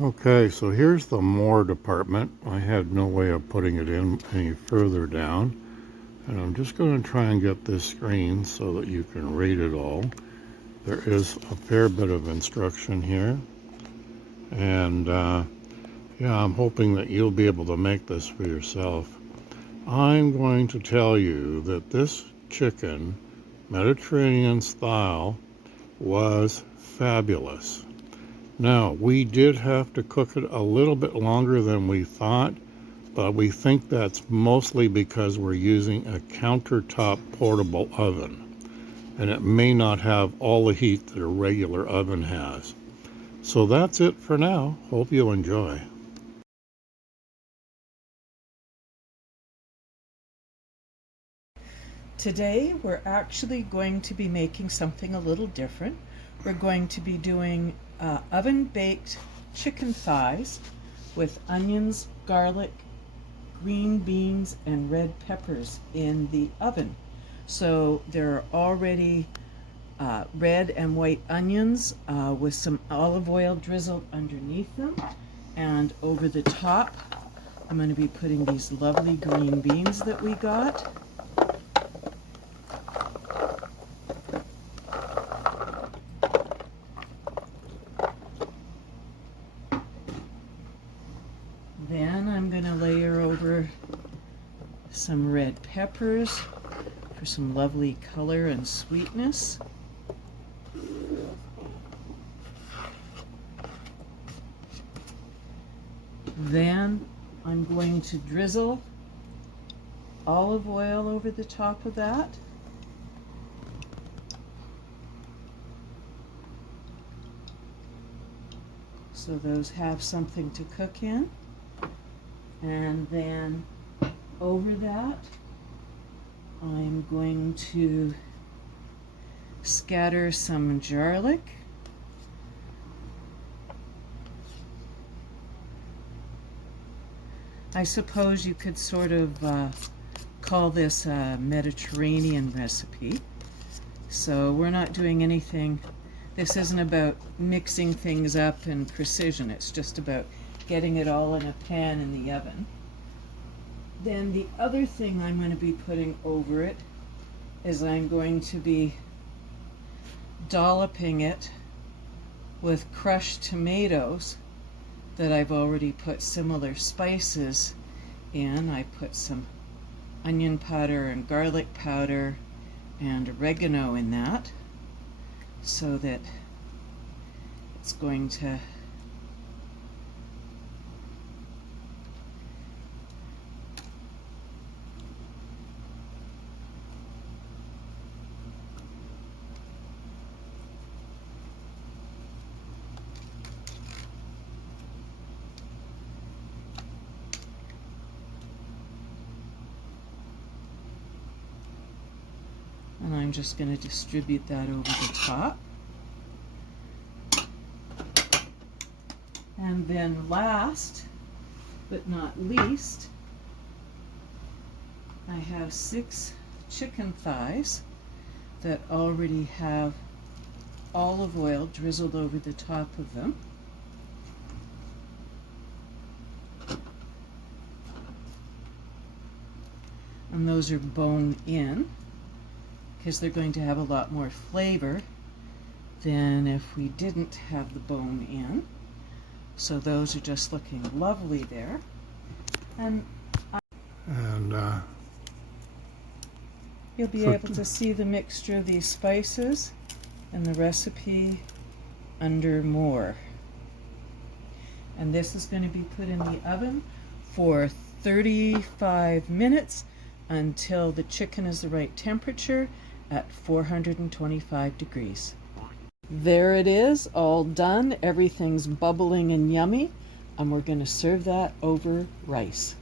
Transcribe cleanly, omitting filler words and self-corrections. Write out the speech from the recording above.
Okay, so here's the more department. I had no way of putting it in any further down. And I'm just going to try and get this screen so that you can read it all. There is a fair bit of instruction here. And yeah, I'm hoping that you'll be able to make this for yourself. I'm going to tell you that this chicken, Mediterranean style, was fabulous. Now, we did have to cook it a little bit longer than we thought, but we think that's mostly because we're using a countertop portable oven, and it may not have all the heat that a regular oven has. So that's it for now. Hope you enjoy. Today we're actually going to be making something a little different. We're going to be doing oven-baked chicken thighs with onions, garlic, green beans, and red peppers in the oven. So there are already red and white onions with some olive oil drizzled underneath them. And over the top, I'm going to be putting these lovely green beans that we got. Then I'm going to layer over some red peppers for some lovely color and sweetness. Then I'm going to drizzle olive oil over the top of that. So those have something to cook in. And then over that, I'm going to scatter some garlic. I suppose you could sort of call this a Mediterranean recipe. So we're not doing anything. This isn't about mixing things up and precision. It's just about getting it all in a pan in the oven. Then the other thing I'm going to be putting over it is I'm going to be dolloping it with crushed tomatoes that I've already put similar spices in. I put some onion powder and garlic powder and oregano in that, so that it's going to and I'm just going to distribute that over the top. And then last but not least, I have 6 chicken thighs that already have olive oil drizzled over the top of them. And those are bone in, because they're going to have a lot more flavor than if we didn't have the bone in. So those are just looking lovely there. And you'll be able to see the mixture of these spices and the recipe under more. And this is going to be put in the oven for 35 minutes until the chicken is the right temperature at 425 degrees. There it is, all done. Everything's bubbling and yummy, and we're going to serve that over rice.